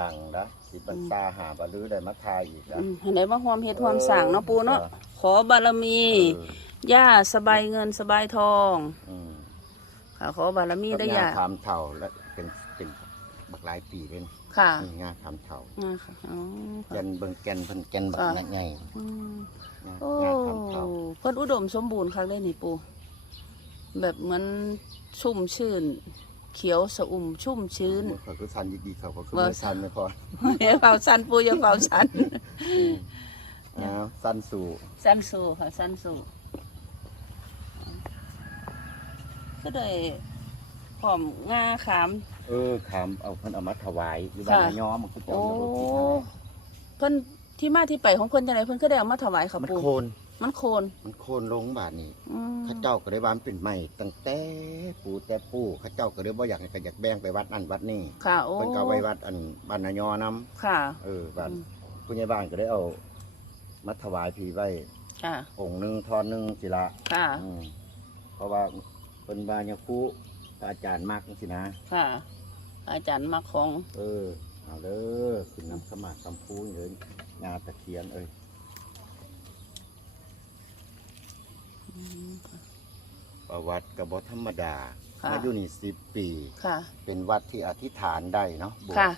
ดังนะสิบรรษาหาบรรลือได้มาทายอีกนะอืมให้ได้มาร่วมเฮ็ดร่วมสร้างเนาะปูเนาะเออขอบารมีเออย่าสบายเงินสบายทองอืมค่ะขอบารมีได้อย่างาคำเท่าและเป็นเป็นบักหลายปีเป็นค่ะนี่งาคำเท่าอ่าค่ะอ๋อแกค่ะนเบิ่งแกนเพิ่นแกนบักค่ะนักใหญ่อืมงาโอ้งาคำเท่าเพิ่นอุดมสมบูรณ์คักเลยนี่ปูแบบเหมือนชุ่มชื่น เขียวสะอุ่มชุ่มชื้นเขาคือสันดีๆเขาก็คือว่าไม่สันไม่พออย่าเฝ้าสันปูอย่าเฝ้าสันอ้าวสันสู่สันสูค่ะสันสูก็ได้พร้อมงาขาม เออขามเอาเพิ่นเอามาถวายอยู่บ้านค่ะนาย้อมมันคือจะโอ้เอามาที่ถวายเพิ่นที่มาที่ไปของเพิ่นจังไดเพิ่นก็ได้เอามาถวายค่ะมันปูโคน มันโคนมันโคนลงบาดนี้อืมข้าเจ้าก็ได้บ้านเป็นใหม่ตั้งแต่ปู่แต่ปู่ข้าเจ้าก็เลยบ่อยากให้ก็อยากแบ่งไปวัดนั่นวัดนี่ค่ะโอ้เพิ่นก็เอาไว้วัดอันบ้านนายอนํค่ะ เออบ้านอืม ผู้ใหญ่บ้านก็ได้เอามาถวายผีไว้ ค่ะ องค์หนึงทอนหนึงสิละค่ะ อืมเพราะว่าเพิ่นบาญาคุพระอาจารย์มากจังซี่นะ ค่ะ อาจารย์มาของ เออ เอาเด้อขึ้นน้ำสมัครคำพูนเลยงาตะเคียนเอ้ย ประวัติกบธรรมดาค่ะ มาอยู่นี่สิบปี ค่ะ เป็นวัดที่อธิษฐานได้เนาะบวชค่ะ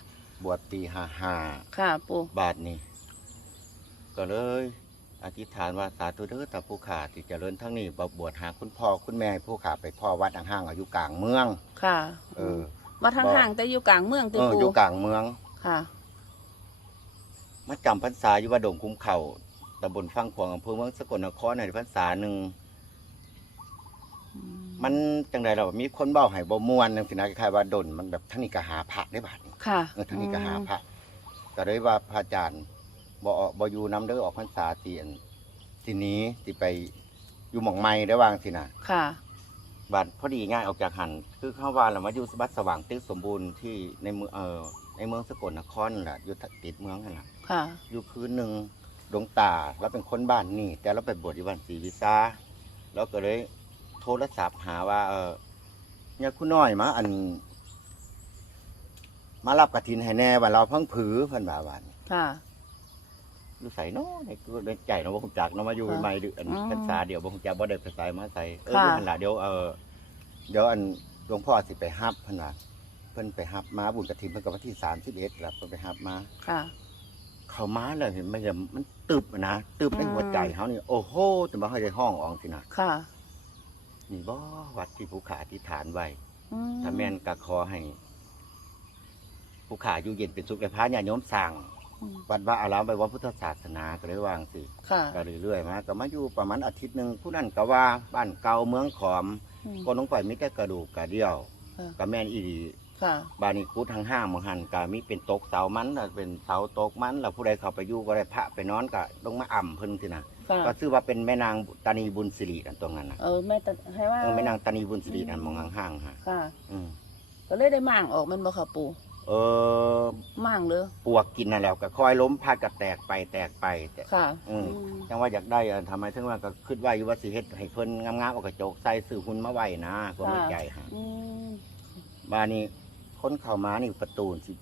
บวชปีห้าห้าค่ะปูบาทนี้ก็เลย อธิษฐานว่าสาธุเด้อตาผู้ขาที่เจริญทั้งนี้บวชหาคุณพ่อคุณแม่ให้ผู้ขาไปพ่อวัดห่างๆอายุกลางเมือง ค่ะเออวัดห่างๆแต่อยู่กลางเมืองติเออปูอยู่กลางเมือง ค่ะ มาจำพรรษาอยู่ว่าดงคุ้มเข่าตำบลฟังขวางอำเภอเมืองสกลนครในพรรษาหนึ่ง มันจังใดเรามีคนเบ้าให้บ่ม่วนจังซี่นะคล้ายๆว่าดนมันแบบทั้งนี้ก็หาพระได้บาดนี้ค่ะ เออทั้งนี้ก็หาพระก็เลยว่าพระอาจารย์บ่ออกบ่อยู่นํเด้อออกพรรษาที่อันที่นี้ที่ไปอยู่หม่องใหม่ได้วางสินะค่ะ บาดพอดีง่ายออกจากหันคือเข้าว่าเรามาอยู่บัดสว่างตึกสมบูรณ์ที่ในเมืองเออในเมืองสกลนครนั่นล่ะอยู่ติดเมืองนั่นล่ะ ค่ะ อยู่คืนหนึ่งดวงตาเราเป็นคนบ้านนี่ แต่เราไปบวชอยู่บ้านศรีวิซาเราก็เลย โทรศัพท์หาว่า เออเนี่ยคุณน้อยมาอัน มารับกระถินให้แน่ว่าเราเพิ่งผือเพิ่นว่าวันค่ะ ดูใส่เนาะในคือในใจเนาะบ่คงจักเนาะมาอยู่ค่ะใหม่ๆเดือนอืมพรรษาเดียวบ่คงจักบ่ได้ไปใส่มาใส่เออค่ะอยู่หั่นล่ะเดี๋ยวเออเดี๋ยวอันหลวงพ่อสิไปฮับเพิ่นว่าเพิ่นไปฮับมาบุญกระถินเพิ่นก็วันที่31ครับเพิ่นไปฮับมา ค่ะ เขามาแล้วเห็นไหมเนี่ยมันตึบอะนะตึบในหัวใจเขานี่โอ้โหจะมาให้ได้ห้องอองสินะค่ะ นี่บ่วัดที่ภูขาอธิษฐานไว้อืถ้าแม่นกะขอให้ภูขาอยู่เย็นเป็นสุขและพระญาติโยมสั่งอืมวัดว่าอารามไปว่าพุทธศาสนาก็เลยวางสิค่ะ ก็เรื่อยๆมาก็มาอยู่ประมาณอาทิตย์หนึ่งผู้นั้นก็ว่าบ้านเก่าเมืองขอมอืม ก็ลงไปมีแต่กระดูกกระเดี่ยวค่ะก็แม่นอีดีค่ะ บานิกุดทางห้างเมืองหันก็มีเป็นตกเสามันน่ะเป็นเสาตกมันแล้วผู้ใดเข้าไปอยู่ก็ได้พระไปนอนก็ลงมาอ่ำเพิ่นสินะ ค่ะ ก็ชื่อว่าเป็นแม่นางตานีบุญสิรินั่นตรงนั้นนะเออแม่ตัดให้ว่าเออแม่นางตานีบุญสิรินั่นมองห่างๆฮะค่ะ อืมก็เลยได้ม่างออกแมันบ่ค่ะปูเออม่างเลยปวกกินนั่นแหล้วก็ค่อยล้มพัดก็แตกไปแตกไปแต่ค่ะอืมอืมจังว่าอยากได้อะทำไมถึงว่าก็คิดว่าอยู่ว่าสิเฮ็ดให้เพิ่นงามๆเอากระจกใส่สื่อหุ่นมาไว้นะก็ไม่ใจฮะ อืมบ้านนี้คนเข้ามานี่ประตูสิ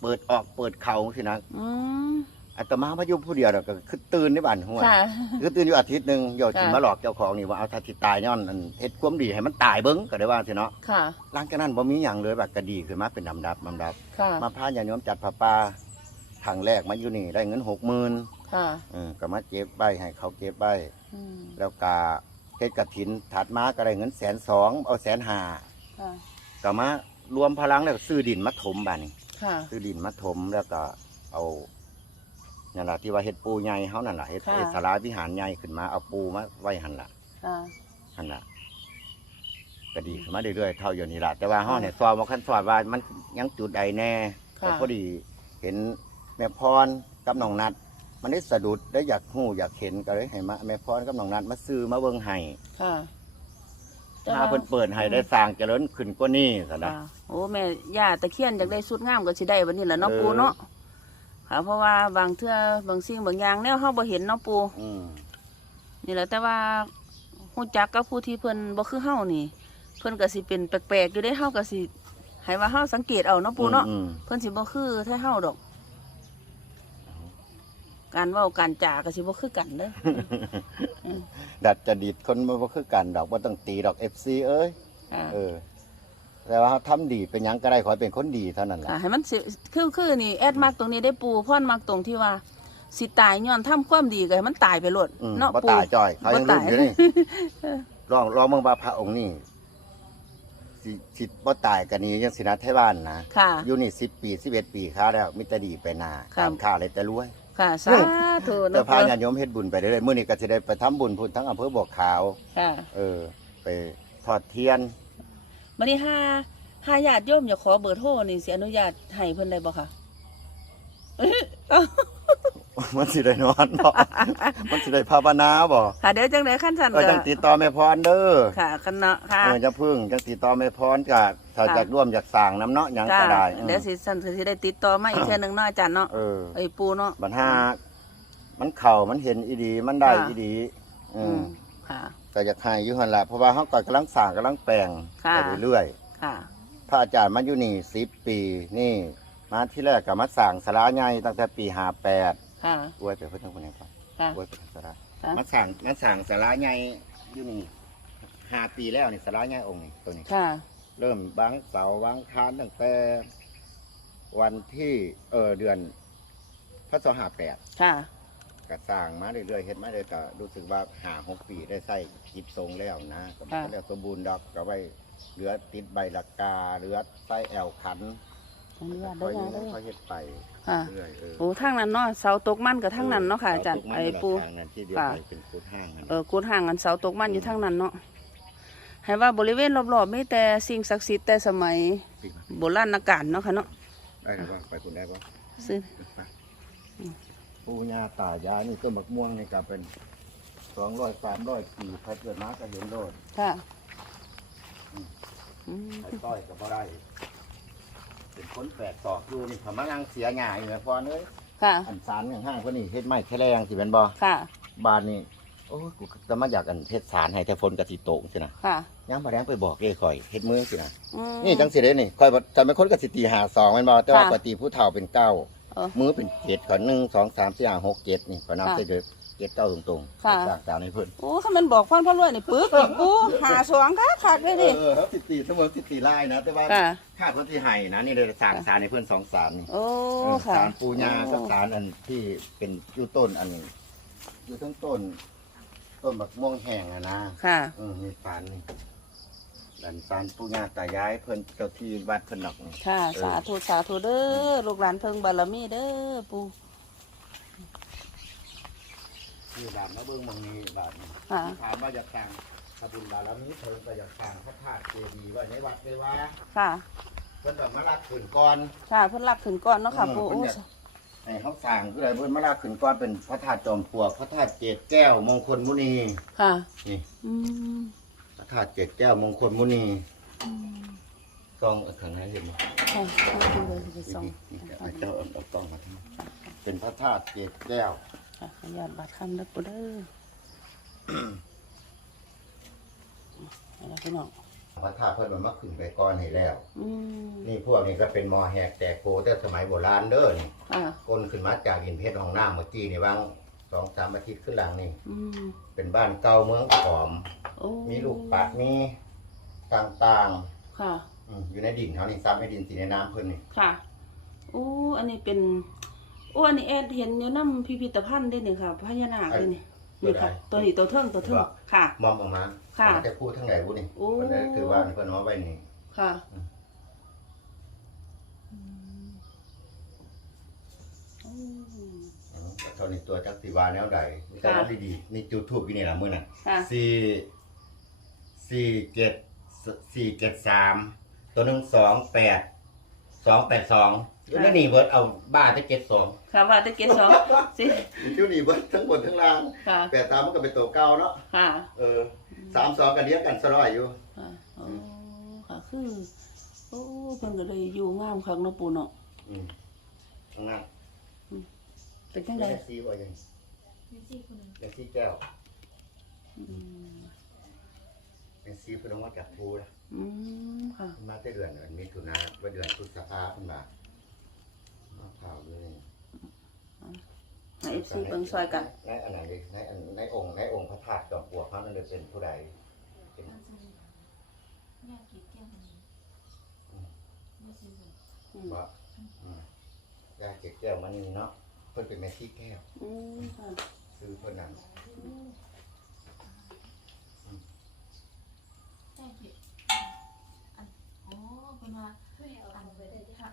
เปิดออกเปิดเข้าสินะอืม อาตมาพายุผู้เดียวน่ะก็คือตื่นในบ้านหัวค่ะ คือตื่นอยู่อาทิตย์หนึงโยสิค่ะ มาหลอกเจ้าของนี่ว่าเอาถ้าสิตายย้อนอันเฮ็ดความดีให้มันตายเบิ่งก็ได้ว่าสิเนาะค่ะ หลังจากนั้นบ่มีหยังเลยแบบก็ดีขึ้นมาเป็นลำดับลำดับ ค่ะ มาพาญาติโยมจัดผ้าป่าครั้งแรกมาอยู่นี่ได้เงิน60,000ค่ะอืมก็มาเก็บใบให้เขาเก็บใบ อืมแล้วก็เฮ็ดกฐินถัดมาก็ได้เงินแสนสองเอาแสนห้าค่ะก็มารวมพลังแล้วก็ซื้อดินมาถมบ้านนี้ค่ะ ซื้อดินมาถมแล้วก็เอา นั่นแหละที่ว่าเฮ็ดปูใหญ่เฮานั่นแหละเฮ็ดค่ะ เฮ็ดศาลาวิหารใหญ่ขึ้นมาเอาปูมาไว้หันละค่ะหันละก็ดีขึ้นมาเรื่อยๆเท่าอยู่นี่ละแต่ว่าเฮาเนี่ยสอบว่าคันสอบว่ามันยังจุดใดแน่ค่ะแต่พอดีเห็นแม่พรกับน้องนัด มันได้สะดุดได้อยากหู้อยากเห็นก็เลยให้มาแม่พรกับน้องนัดมาซื้อมาเบิ่งให้ค่ะแต่ถ้าว่าเพิ่นเปิดให้ได้สร้างเจริญขึ้นกว่านี้ซะนะ ค่ะโอ้แม่ย่าตะเคียนอยากได้สุดงามก็สิได้วันนี้แหละเนาะเออปูเนาะ ค่ะ เพราะว่าบางเทื่อบางสิ่งบางอย่างแนวเฮาบ่เห็นเนาะปูอืมนี่แหละแต่ว่าฮู้จักกับผู้ที่เพิ่นบ่คือเฮานี่ เพิ่นก็สิเป็นแปลกๆอยู่ได้เฮาก็สิให้ว่าเฮาสังเกตเอาเนาะปูเนาะอืมเพิ่นสิบ่คือไทเฮาดอก การเว้าการจาก็สิบ่คือกันเด้อ ดัดจะดีดคนมันบ่คือกันดอกบ่ต้องตีดอก FC เอ้ยค่ะเออ แต่ว่าเขาทำดีเป็นหยังก็ได้ขอให้เป็นคนดีเท่านั้นแหละ ค่ะให้มันสิคือคือนี่แอดมักตรงนี้ได้ปูพ่อนมักตรงที่ว่า สิตายย้อนทำความดีก็ให้มันตายไปโลดอืมเนาะบ่ปู ตายจ้อย เขายังบ่รุ่ตานย อยู่นี่ ลองลองเบิ่งว่าพระองค์นี่สิสิบ่ตายกันนี้ยังสินะไทบ้านนะค่ะ อยู่นี่10ปี11ปีค้าแล้วมิตรดีไปหน้าครับการค้าเลยแต่รวย ค่ะสาธุแต่เนาะพาญาติโยมเฮ็ดบุญไปเรื่อยๆมื้อนี้ก็สิได้ไปทำบุญพุ่นทั้งอำเภอบ่อขาว ค่ะ เออ ไปทอดเทียน วันนี้ห้าห้าญาติโยมอยากขอเบอร์โทรนี่สิอนุญาตให้เพิ่นได้บ่คะมันสิได้นอนบ่ มันสิได้ภาวนาบ่ค่ะเดี๋ยวจังไดขั้นสันก็ก็จังติดต่อแม่พรเด้อค่ะกันเนาะค่ะ เออจะพึ่งจังติดต่อแม่พรก็ถ้าค่ะ อยากร่วมอยากสร้างน้ำเนาะหยังค่ะก็ได้เดี๋ยวสิสันสิได้ติดต่อมาอีกเทื่อนึงเนาะอาจารย์เนาะเออ ไอ้ยปูเนาะ บัดหามันเข่ามันเห็นอีดี มันได้ค่ะ อีดี อือืมมค่ะ ก็อยากให้อยู่หั่นล่ะเพราะว่าเฮาก็กำลังสร้างกำลังแปลงค่ะ ไปเรื่อยค่ะๆพระอาจารย์มาอยู่นี่10ปีนี่มาที่แรกก็มาสร้างศาลาใหญ่ตั้งแต่ปี58ค่ะ อวยไปเพิ่นทั้งคนนี้ก่อนค่ะ อวยไปทั้งศาลาค่ะ มาสร้างมาสร้างศาลาใหญ่อยู่นี่ห้าปีแล้วนี่ศาลาใหญ่องค์นี้ตัวนี้ ค่ะ เริ่มวางเสาวางคานตั้งแต่วันที่เออเดือนพศห้าแปดค่ะ ก็สร้างมาเรื่อยๆเฮ็ดมาเลยก็รู้สึกว่าหาหกปีได้ใส่คลิปทรงแล้วนะก็ค่ะแล้วสมบูรณ์ดอกก็ไว้เหลือติดใบละกาเหลือใส่แอลขันอนุญาตค่ได้อยไงๆเด้อค่อยๆเฮ็ดไปค่ะเรื่อยๆเออโอ้ทางนั้นเนาะเสาตกมันกับทางนั้นเนาะค่ะอาจารย์เตกมันไอ้ละปูทางนั้นที่เดียวค่ะ ไปเป็นพุทธห้างนั่นเออกูดห่างกันเสาตกมันอยู่ทางนั้นเนาะให้ว่าบริเวณรอบๆมีแต่สิ่งศักดิ์สิทธิ์แต่สมัยจริงไหมโบราณกาลเนาะค่ะเนาะได้หรือเปล่าไปคุณได้ปะซึ่งไป ปู่ย่าตายายนี่ต้นมะม่วงนี่ก็เป็นสองร้อยสามร้อยปีถ้าเกิดมาก็เห็นโลดค่ะอืมไอ้ต้อยก็บ่ได้ เป็นคนแปลกตอกอยู่นี่ผมมานั่งเสียหงายอยู่แม่พอเอ้ยค่ะ อันสารอย่างห้างพวกนี้เฮ็ดไม้แค่แรงสิเป็นบ่ค่ะ บ้านนี่โอ้ยกูจะมาอยากอันเฮ็ดสารให้แต่ฝนกะสิตกสินะค่ะยังบ่แดงไปบอกเลยข่อยเฮ็ดมือสินะอืม นี่จังสิได้นี่ข่อยบ่จำเป็นคนกะสิตีหาสองแม่นบ่แต่ว่าค่ะ ปกติผู้เฒ่าเป็นเก้า เออมือเป็นเจ็ดขอหนึ่งสองสามสี่ห้าหกเจ็ดนี่ขอนับค่ะใส่เด้อเจ็ดเก้าตรงๆค่ะจากตามให้เพิ่นโอ้ถ้ามันบอกฟันพ่อรวยนี่ปึ๊กอีกปูหาสองค่ะขาดเลยดิ เออครับสิตีเสมอสิตีไล่นะ แต่ว่าค่ะ คาดว่าที่ให้นะนี่เลยสร้างสารให้เพิ่นสองสารนี่โอ้เออค่ะสารปูญากับสารอันที่เป็นอยู่ต้นอันนี้อยู่ทั้งต้นต้นบักม่วงแห้งอะนะค่ะ เออมีสารนี่ ดันสารปูญาตายายเพิ่นเจ้าที่วัดเพิ่นดอกนี่ค่ะเออสาธุสาธุเด้อลูกหลานเพิ่งบารมีเด้อปูนี่บาทมาเบิ่งหมองนี้บาทนี่ค่ะถามว่าอยากสร้างพระบุญบารมีเพิ่นก็อยากสร้างพระธาตุเจดีย์ไว้ในวัดเลยว่าค่ะเพิ่นแบบมาลากขึ้นก่อน ค่ะเพิ่นรักขึ้นก่อนเนาะค่ะเออปูเพิ่นโอ้อยากให้เขาสร้างคืออะไรเพิ่นมาลากขึ้นก่อนเป็นพระธาตุจอมปลวกพระธาตุเจดแก้วมงคลมุนีค่ะ นี่อืมพ ระธาตุเจดแก้วมงคลมุนีซองข้างในเห็นไหมค่ะปูเลยไปส่งนี่ๆเอาเจ้าเอาเอากล้องมาทำเป็นพระธาตุเจดแก้ว ค่ะขออนุญาตบัตรคำนะปูเด้อเอาละพี่น้องพระธาตุเพิ่นมันมาขึ้นไปก่อนให้แล้ว อืมนี่พวกนี้ก็เป็นมอแหกแตกโกแต่สมัยโบราณเด้อนี่ค่ะก้นขึ้นมาจากหินเพชรห้องน้ำเมื่อกี้นี่วางสองสามอาทิตย์ขึ้นหลังนี่ อืมเป็นบ้านเก่าเมืองขอมโอ้มีลูกปัดมีต่างค่ะ ๆอืมอยู่ในดินเขานี่ซ้ำในดินสีในน้ำเพิ่นนี่ค่ะโอ้อันนี้เป็นโอ้อันนี้แอดเห็นอยู่น้ำพิพิธภัณฑ์ด้วยนี่ค่ะพญานาคด้วยนี่นี่ค่ะ ตัวนี้ตัวเทิงตัวเทิงค่ะ มอมออกมาค่ะมันจะพูดทั้งไหนบุนี่โอ้เพิ่นได้คือว่าเพิ่นเอาไว้นี่ค่ะอืม อืมโอ้อืมเท่านี้ตัวจักสีวาแนวใดมีแต่ค่ะว่าดีๆนี่จุดทูบอยู่นี่ล่ะมื้อน่ะค่ะ สี่ สี่เจ็ดสี่เจ็ดสามตัวหนึ่งสองแปดสองแปดสองอยู่ในนี่เบิดเอาบ้าจะเจ็ดสองค่ะว่าแตะเกียบสองสิอยู่นี่เบิดทั้งบนทั้งล่างค่ะแปดสามมันก็เป็นตัวเก่าเนาะค่ะ เออสามสองกันเลี้ยงกันสลอยอยู่ค่ะโอ้ค่ะคือโอ้เพิ่นก็เลยอยู่งามคักเนาะปู่เนาะอืมข้างหน้าเป็นจังไดแท็กซี่ว่าอย่างแท็กซี่แก้วอืม แท็กซี่เพิ่นเอามาจากภูนะอืมค่ะมาแต่เดือนอันมิถุนาว่าเดือนพฤษภาเพิ่นมามาข่าวเลยให้ FC เบิ่งซอยกัน ในอันไหนในอันในองค์ในองค์พระธาตุจอมปลวกเขานั่นเลยเป็นผู้ใดเป็นอืมว่าอืมยาเก็บแก้วมันนี่เนาะเพิ่นเป็นแม่ชีแก้ว อืมค่ะ ซื้อเพิ่นนั่น โอ้เป็นว่าอันเป็นค่ะ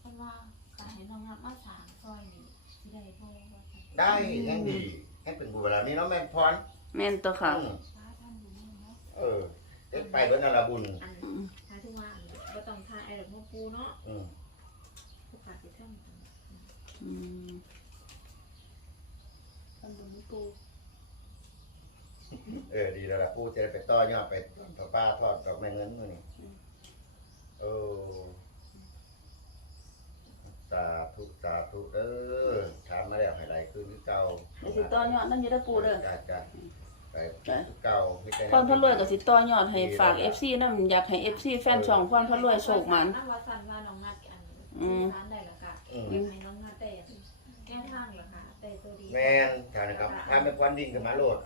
เป็นว่าการให้น้องนับมาสามซอยนี่สิได้บ่ว่าซั่นได้ยังดีให้เป็นบุญบารมีเนาะแม่พรแม่นตัวค่ะ อืมฟ้าท่านอยู่นี่เนาะเออได้ไปเบิ่นนั่นละบุญอันอืมท้ายที่ว่าอันบ่ต้องทายไอ้ดอกมะปูเนาะอืมผู้ปฏิทินอืมทำบุญให้ปูเออดีแล้วล่ะผู้จะได้ไปต่อยอดไปทอดป้าทอดดอกไม้เงินมื้อนี้ เออสาธุสาธุเออถามมาแล้วให้ไหลคืนคือเก่าเดี๋ยวสิต่อยอดนั่นอยู่ได้อปูเด้อ จ้าจ้าไปคือเก่าไม่ใช่พรพระรวยก็สิต่อยอดให้ฝาก FC นำอยากให้ FC แฟนช่องพรพระรวยโชคมัน น้ำว่าสั่นว่าน้องนัดอันอืม ร้านได้ละค่ะอืมอยากให้น้องนัดได้แก้ทางละค่ะได้ตัวดีแม่นท่านนะครับถ้าไม่ควันดิ่งกับมาโลด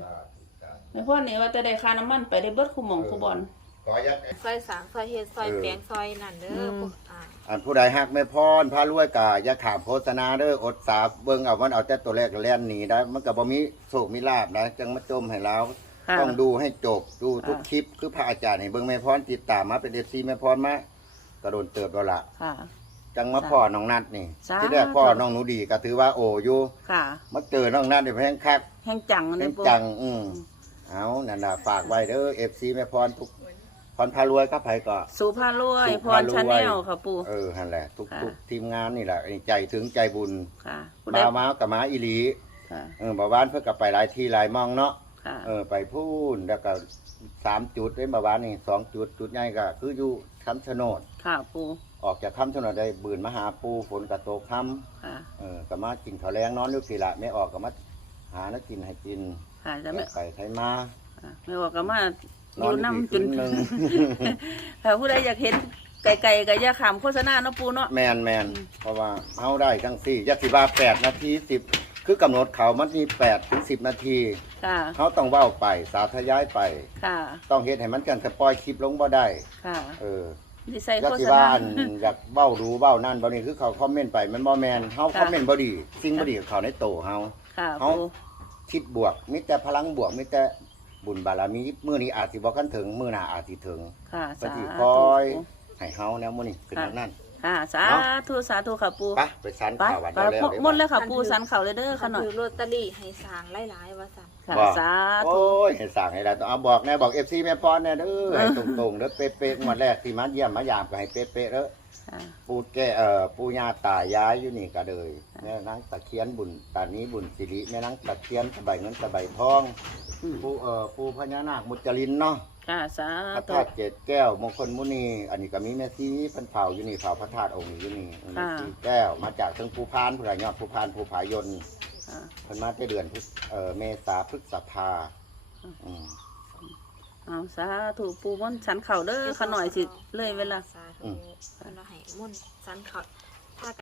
สาธุสาธุ แม่พ่อนี่ว่าจะได้ค่าน้ำมันไปได้เบิดคุหมองคุบอล ขอยัด ซอยสามซอยเฮ็ดซอยเออแปลงซอยนั่นเด้อือมพวกอ่าอันผู้ใดฮักไม่พรพารวยกะอย่าถามโฆษณาเด้ออดสาเบิ่งเอามันเอาแต่ตัวแรกแล่นหนีได้ มันก็บ่มีโชคมีลาบนะจังมาจมให้เราค่ะ ต้องดูให้จบดูทุกค่ะคลิปคือพระอาจารย์ให้เบิ่งแม่พรติดตามมาเป็น FC แม่พรมาก็โดนเติบแล้วล่ะ ค่ะ จังมาพ่อน้องนัดนี่สาธุ ที่แรกพ่อน้องหนูดีก็ถือว่าโอ้อยู่ค่ะมาเจอน้องนัดนี่แพงคัก แห้งจังแพเลยงปู จัง อืมเอานั่นน่ะฝากไว้เด้อ FC แม่พรทุก พรพารวยก็ไผก็ สุภาพรวย สุพภารรวย ชาแนลค่ะปูเออนั่นแหละ ทุกค่ะ ทุกทีมงานนี่แหละไอ้ใจถึงใจบุญค่ะผู้ใดบาวมากับมาอีหลีค่ะเออบาวานเพื่อกับไปหลายที่หลายหมองเนาะค่ะเออไปพูนแล้วก็สามจุดเล่นบาวานนี่สองจุดจุดใหญ่ก็คืออยู่คำชะโนด ค่ะปูออกจากคำชะโนดได้บืนมาหาปูฝนกระตกคค่ะำเออก็มากินข้าวแรงนอนอยู่สิละไม่ออกก็มาหาแล้วกินให้กินค่ะจะไม่ไปไทยมา ค่ะไม่ว่าก็มาอ นอนยู่อยู่น้ำจนคืนหนึ่งค่ะผู้ใดอยากเห็นไก่ๆก็อย่าขามโฆษณาเนาะปูเนาะ แมนแมนเพราะว่าเอาได้ทั้งสี่ยักสิบาแปดนาทีสิบคือกำหนดเขามันมีแปดถึงสิบนาทีค่ะ เขาต้องเว้าไปสาธยายไป ค่ะ ต้องเฮ็ดให้มันกันสปอยคลิปลงบ่ได้ ค่ะเออดีใส่ยักโฆสิษว่าณาอันอยากเว้ารู้เว้านั่นบ่นี่คือเขาคอมเมนต์ไปมันบ่แม่นเฮาค่ะคอมเมนต์บ่ดีสิ่งบ่ดีกับเขาในโตเฮา ค่ะเอาปู คิดบวกมีแต่พลังบวกมีแต่ บุญบารมีมื้อนี้อาจสิบ่คันถึงมื้อหน้าอาจสิถึงค่ะก็สาสิธุคอยให้เฮาแนวมื้อนี้เป็นแบบนั้น ค่ะสาธุสาธุค่ะปูไปไปสันไปข่าววันไปเดียวแล้วหมดเลยค่ะปูสันเขาเลยเด้อค่ะหน่อย ถือลอตเตอรี่ให้สร้างหลายๆว่าซั่น ค่ะบอกสาโอ้ธุ ยให้สั่งให้ได้ต้องเอาบอกแน่บอก FC แม่พรแน่เด้อให้ตรงๆเด้อเป๊ะๆงวดแรกที่มาเยี่ยมมายามก็ให้เป๊ะๆเด้อค่ะ ปูแก่เอ่อปูย่าตายายอยู่นี่ก็เลย แม่นางตะเคียนบุญตานี้บุญสิริแม่นางตะเคียนสบายเงินสบายทองอืมปูเอ่อปูพญานาคมุจลินเนาะค่ะสาพระธุธาตุเจ็ดแก้วมงคลมุนี อันนี้ก็มีแม่ซีเพันเผาอยู่นี่เผาพระธาตุองค์นี้อยู่นี่อันนี้สี่แก้วมาจากทั้งภูพานผู้ใหญ่ยอดภูพานภูผายนค่ะเพิ่นมาได้เดือนพฤษเอ่อเมษาพฤษภาอืม เอาสาธุปูม่อนสันเขาเด้อค่ะหน่อยสิเลยเวลา สาธุเพิ่นว่าให้มุ่นต์สันเขา